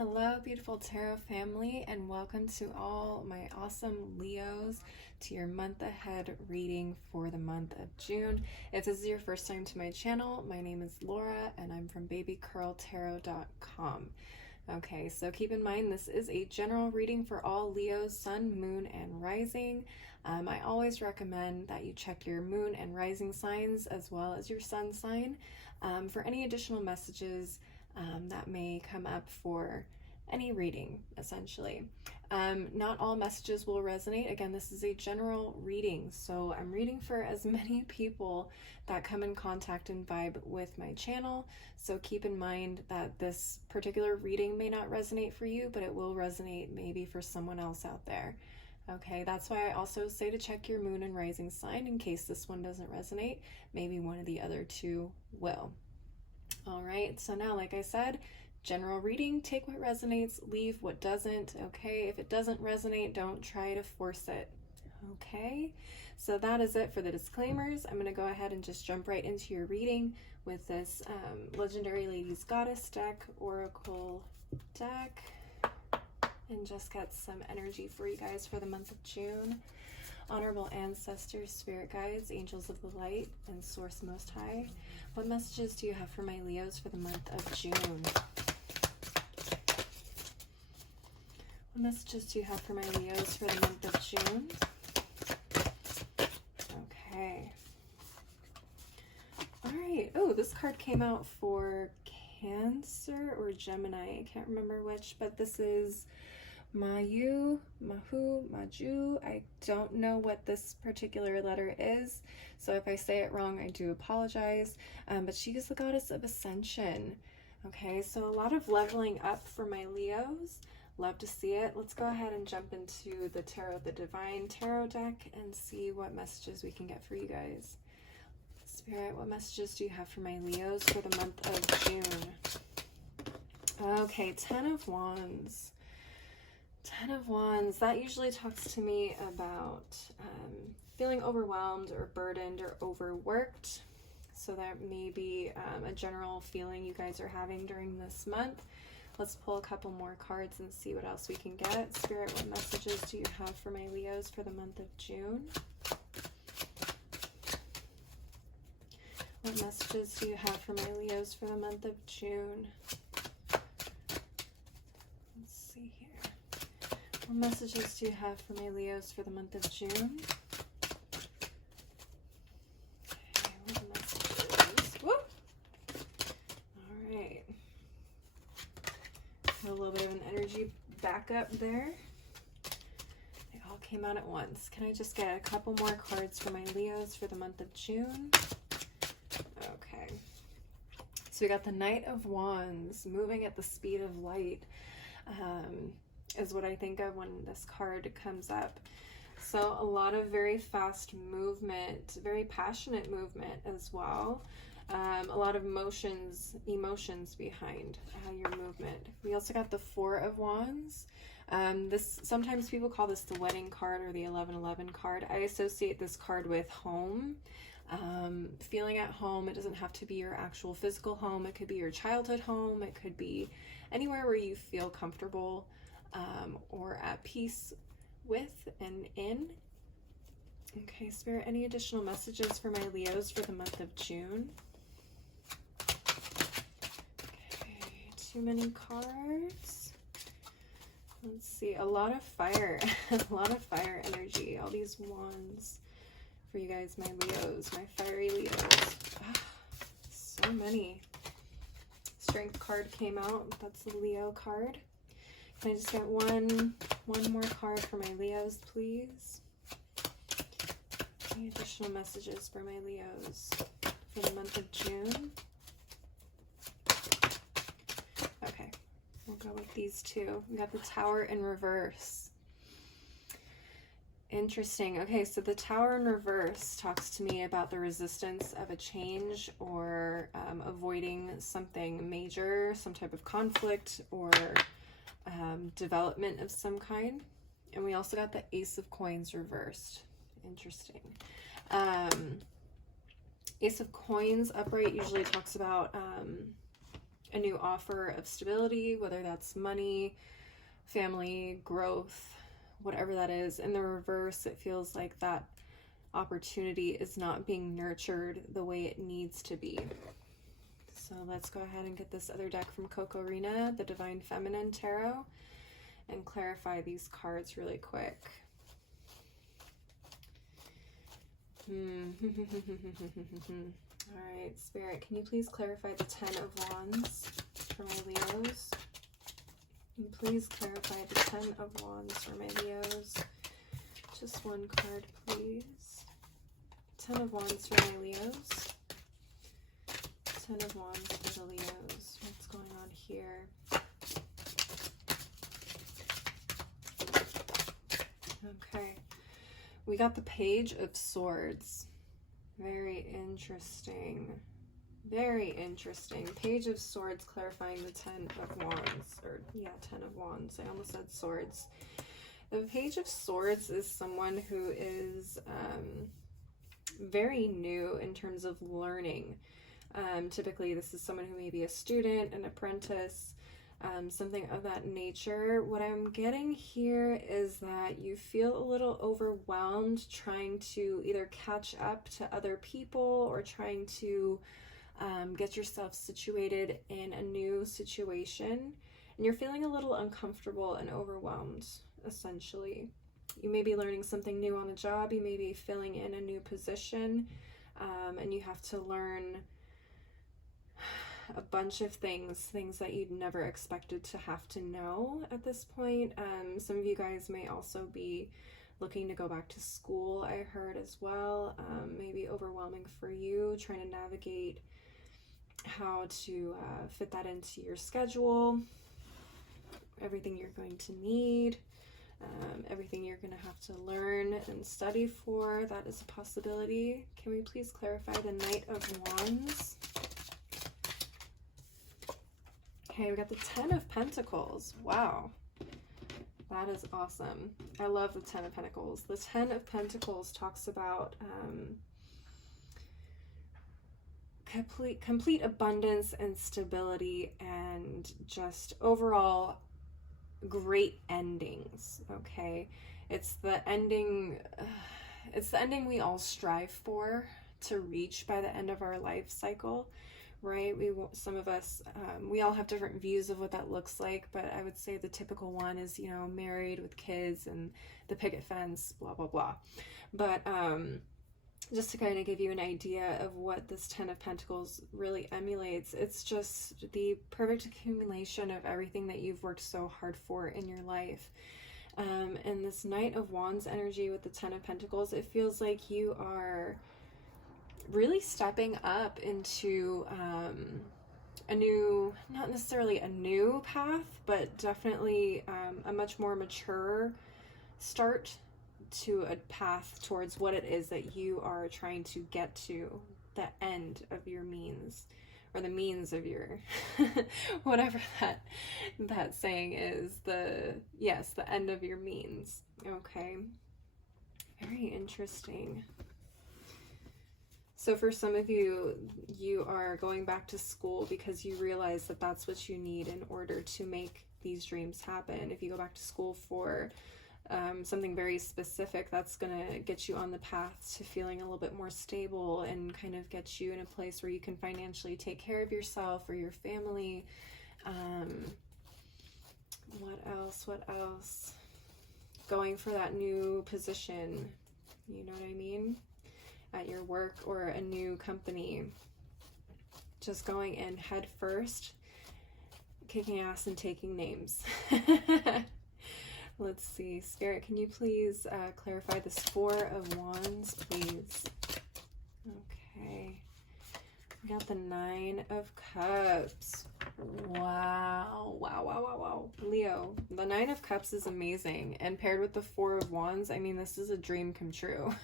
Hello, beautiful tarot family, and welcome to all my awesome Leos to your month ahead reading for the month of June. If this is your first time to my channel, my name is Laura and I'm from babycurltarot.com. Okay, so keep in mind this is a general reading for all Leos, sun, moon, and rising. I always recommend that you check your moon and rising signs as well as your sun sign for any additional messages that may come up for any reading, essentially. Not all messages will resonate. Again, this is a general reading, so I'm reading for as many people that come in contact and vibe with my channel. So keep in mind that this particular reading may not resonate for you, but it will resonate maybe for someone else out there. Okay, that's why I also say to check your moon and rising sign in case this one doesn't resonate. Maybe one of the other two will. All right, so now, like I said, general reading, take what resonates, leave what doesn't. Okay, if it doesn't resonate, don't try to force it. Okay, so that is it for the disclaimers. I'm going to go ahead and just jump right into your reading with this Legendary Ladies Goddess deck, Oracle deck, and just get some energy for you guys for the month of June. Honorable ancestors, spirit guides, angels of the light, and source most high, what messages do you have for my Leos for the month of June? What messages do you have for my Leos for the month of June? Okay. All right. Oh, this card came out for Cancer or Gemini. I can't remember which, but this is Mayu, Mahu, Maju. I don't know what this particular letter is, so if I say it wrong, I do apologize. But she is the goddess of ascension. Okay, so a lot of leveling up for my Leos. Love to see it. Let's go ahead and jump into the Tarot, the Divine Tarot deck, and see what messages we can get for you guys. Spirit, what messages do you have for my Leos for the month of June? Okay, Ten of Wands. Ten of Wands, that usually talks to me about feeling overwhelmed or burdened or overworked. So that may be a general feeling you guys are having during this month. Let's pull a couple more cards and see what else we can get. Spirit, what messages do you have for my Leos for the month of June? What messages do you have for my Leos for the month of June? What messages do you have for my Leos for the month of June? Okay, what messages? Whoop! All right. A little bit of an energy backup there. They all came out at once. Can I just get a couple more cards for my Leos for the month of June? Okay. So we got the Knight of Wands, moving at the speed of light. Is what I think of when this card comes up. So a lot of very fast movement, very passionate movement as well. A lot of emotions behind your movement. We also got the Four of Wands. Sometimes people call this the wedding card or the 1111 card. I associate this card with home. Feeling at home. It doesn't have to be your actual physical home. It could be your childhood home. It could be anywhere where you feel comfortable or at peace with and in. Okay, Spirit, any additional messages for my Leos for the month of June? Okay, too many cards. Let's see, a lot of fire, a lot of fire energy, all these wands for you guys, my Leos, my fiery Leos. So many. Strength card came out, that's the Leo card. Can I just get one more card for my Leos, please? Any additional messages for my Leos for the month of June? Okay, we'll go with these two. We got the Tower in reverse. Interesting. Okay, so the Tower in reverse talks to me about the resistance of a change or avoiding something major, some type of conflict or development of some kind. And we also got the Ace of Coins reversed. Interesting. Ace of Coins upright usually talks about a new offer of stability, whether that's money, family, growth, whatever that is. In the reverse, it feels like that opportunity is not being nurtured the way it needs to be. So let's go ahead and get this other deck from Coco Rina, the Divine Feminine Tarot, and clarify these cards really quick. All right, Spirit, can you please clarify the Ten of Wands for my Leos? Can you please clarify the Ten of Wands for my Leos? Just one card, please. Ten of Wands for my Leos. Ten of Wands for the Leos. What's going on here? Okay. We got the Page of Swords. Very interesting. Very interesting. Page of Swords clarifying the Ten of Wands. Or, yeah, Ten of Wands. I almost said Swords. The Page of Swords is someone who is very new in terms of learning. Typically, this is someone who may be a student, an apprentice, something of that nature. What I'm getting here is that you feel a little overwhelmed trying to either catch up to other people or trying to get yourself situated in a new situation. And you're feeling a little uncomfortable and overwhelmed, essentially. You may be learning something new on a job. You may be filling in a new position, and you have to learn a bunch of things that you'd never expected to have to know at this point. Some of you guys may also be looking to go back to school, I heard as well. Maybe overwhelming for you, trying to navigate how to fit that into your schedule, everything you're going to need, everything you're going to have to learn and study for. That is a possibility. Can we please clarify the Knight of Wands? Okay, we got the Ten of Pentacles. Wow. That is awesome. I love the Ten of Pentacles. The Ten of Pentacles talks about complete abundance and stability and just overall great endings. Okay, it's the ending we all strive for to reach by the end of our life cycle, right? Some of us, we all have different views of what that looks like, but I would say the typical one is, you know, married with kids and the picket fence, blah blah blah. But just to kind of give you an idea of what this Ten of Pentacles really emulates, it's just the perfect accumulation of everything that you've worked so hard for in your life. And this Knight of Wands energy with the Ten of Pentacles, it feels like you are really stepping up into a new, not necessarily a new path, but definitely a much more mature start to a path towards what it is that you are trying to get to, the end of your means, or the means of your whatever that saying is, the end of your means. Okay, very interesting. So for some of you, you are going back to school because you realize that that's what you need in order to make these dreams happen. If you go back to school for something very specific, that's gonna get you on the path to feeling a little bit more stable and kind of get you in a place where you can financially take care of yourself or your family. What else? Going for that new position, you know what I mean? At your work or a new company. Just going in head first, kicking ass and taking names. Let's see, Spirit, can you please clarify this Four of Wands, please? Okay. We got the Nine of Cups. Wow. Leo, the Nine of Cups is amazing. And paired with the Four of Wands, I mean, this is a dream come true.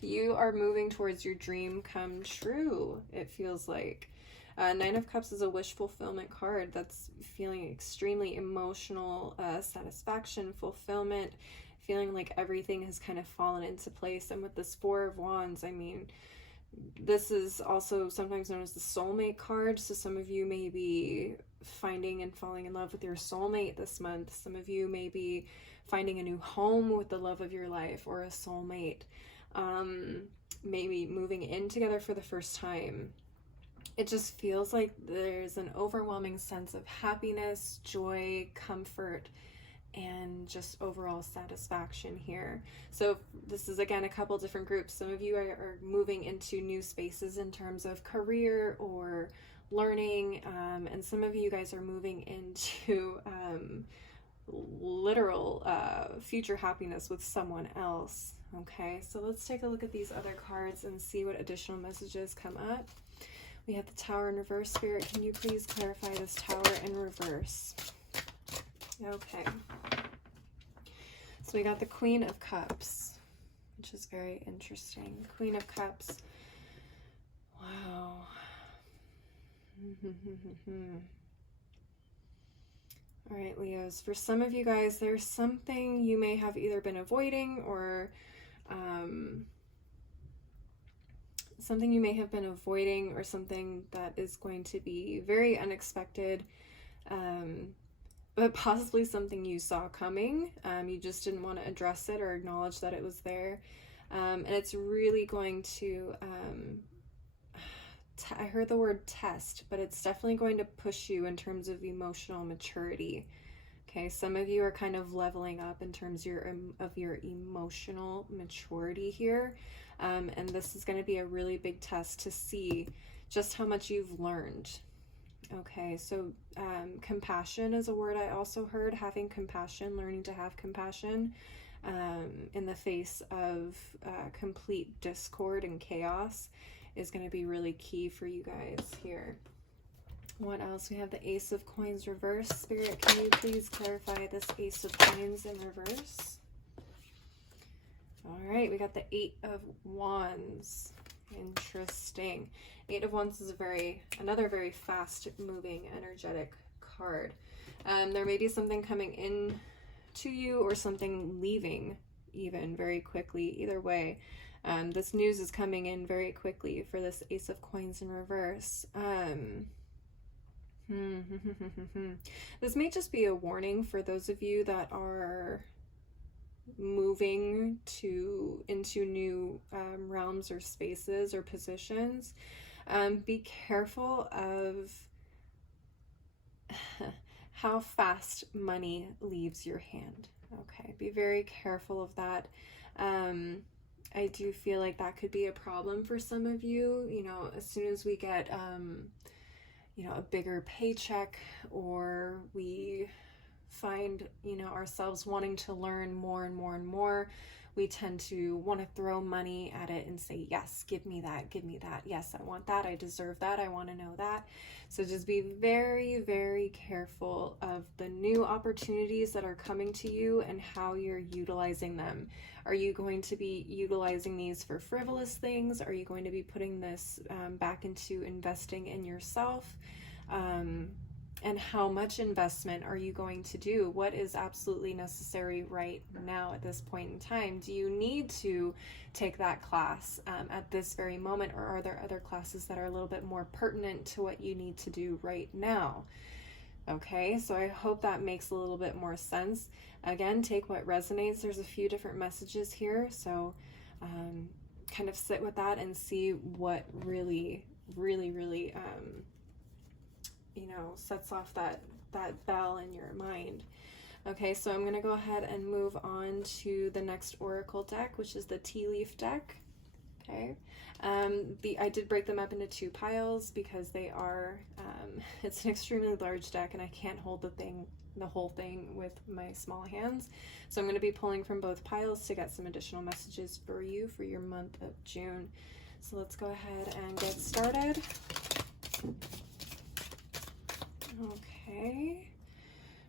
You are moving towards your dream come true, it feels like. Nine of Cups is a wish fulfillment card that's feeling extremely emotional satisfaction, fulfillment, feeling like everything has kind of fallen into place. And with this Four of Wands, I mean, This is also sometimes known as the soulmate card. So some of you may be finding and falling in love with your soulmate this month. Some of you may be finding a new home with the love of your life or a soulmate. Maybe moving in together for the first time. It just feels like there's an overwhelming sense of happiness, joy, comfort, and just overall satisfaction here. So this is, again, a couple different groups. Some of you are moving into new spaces in terms of career or learning, and some of you guys are moving into literal future happiness with someone else. Okay, so let's take a look at these other cards and see what additional messages come up. We have the Tower in reverse. Spirit, can you please clarify this Tower in reverse? Okay. So we got the Queen of Cups, which is very interesting. Queen of Cups. Wow. All right, Leos. For some of you guys, there's something you may have either been avoiding or something that is going to be very unexpected. But possibly something you saw coming. You just didn't want to address it or acknowledge that it was there. And it's really going to, I heard the word test, but it's definitely going to push you in terms of emotional maturity. Okay, some of you are kind of leveling up in terms of your emotional maturity here. And this is going to be a really big test to see just how much you've learned. Okay, so compassion is a word I also heard. Having compassion, learning to have compassion in the face of complete discord and chaos is going to be really key for you guys here. What else? We have the Ace of Coins reverse. Spirit, can you please clarify this Ace of Coins in reverse? All right, we got the Eight of Wands. Interesting. Eight of Wands is another very fast moving, energetic card. There may be something coming in to you or something leaving even very quickly. Either way, this news is coming in very quickly for this Ace of Coins in reverse. This may just be a warning for those of you that are moving into new realms or spaces or positions. Be careful of how fast money leaves your hand. Okay, be very careful of that. I do feel like that could be a problem for some of you. You know, as soon as we get a bigger paycheck, or we find ourselves wanting to learn more and more and more, we tend to want to throw money at it and say, yes, give me that, yes, I want that, I deserve that, I want to know that. So just be very, very careful of the new opportunities that are coming to you and how you're utilizing them. Are you going to be utilizing these for frivolous things? Are you going to be putting this back into investing in yourself? And how much investment are you going to do? What is absolutely necessary right now at this point in time? Do you need to take that class at this very moment, or are there other classes that are a little bit more pertinent to what you need to do right now? Okay, so I hope that makes a little bit more sense. Again, take what resonates. There's a few different messages here, so kind of sit with that and see what really sets off that bell in your mind. Okay, so I'm going to go ahead and move on to the next oracle deck, which is the tea leaf deck. Okay, I did break them up into two piles because they are it's an extremely large deck and I can't hold the whole thing with my small hands, so I'm going to be pulling from both piles to get some additional messages for you for your month of June. So let's go ahead and get started. Okay,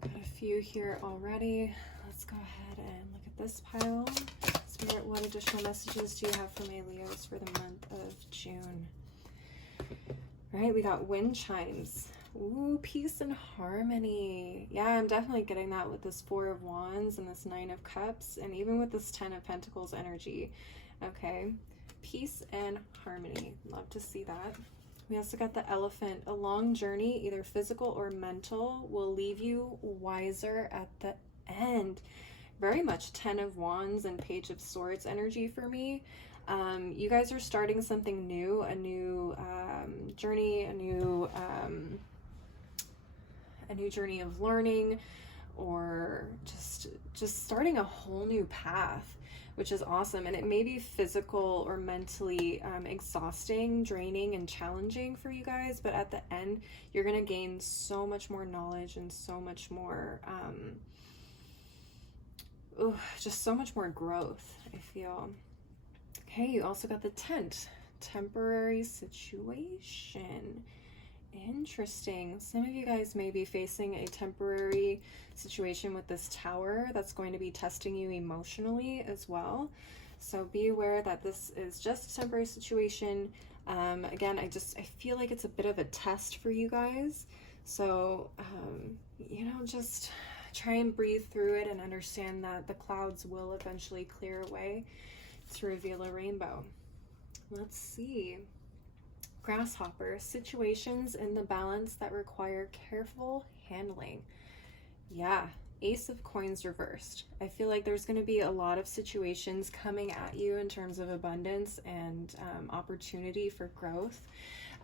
got a few here already. Let's go ahead and look at this pile. Spirit, what additional messages do you have for my Leos for the month of June? All right, we got wind chimes. Ooh, peace and harmony. Yeah, I'm definitely getting that with this Four of Wands and this Nine of Cups, and even with this Ten of Pentacles energy. Okay, peace and harmony. Love to see that. We also got the Elephant. A long journey, either physical or mental, will leave you wiser at the end. Very much Ten of Wands and Page of Swords energy for me. You guys are starting something new, a new journey, a new journey of learning, or just starting a whole new path, which is awesome. And it may be physical or mentally exhausting, draining, and challenging for you guys, but at the end, you're going to gain so much more knowledge and so much more, just so much more growth, I feel. Okay, you also got the Tent, temporary situation. Interesting. Some of you guys may be facing a temporary situation with this Tower that's going to be testing you emotionally as well. So be aware that this is just a temporary situation. Again, I feel like it's a bit of a test for you guys. So, you know, just try and breathe through it and understand that the clouds will eventually clear away to reveal a rainbow. Let's see. Grasshopper, situations in the balance that require careful handling. Yeah, Ace of Coins reversed. I feel like there's going to be a lot of situations coming at you in terms of abundance and opportunity for growth.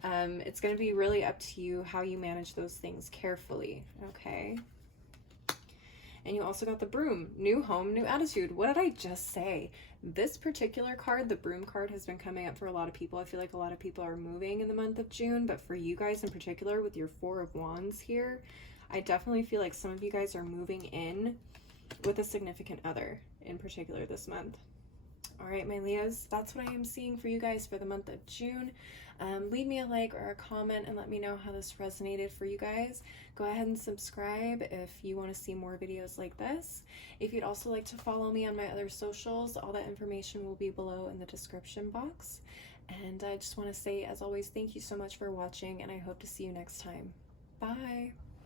It's going to be really up to you how you manage those things carefully, okay? And you also got the Broom, new home, new attitude. What did I just say? This particular card, the Broom card, has been coming up for a lot of people. I feel like a lot of people are moving in the month of June, but for you guys in particular with your Four of Wands here, I definitely feel like some of you guys are moving in with a significant other in particular this month. All right, my Leos, that's what I am seeing for you guys for the month of June. Leave me a like or a comment and let me know how this resonated for you guys. Go ahead and subscribe if you want to see more videos like this. If you'd also like to follow me on my other socials, all that information will be below in the description box. And I just want to say, as always, thank you so much for watching, and I hope to see you next time. Bye!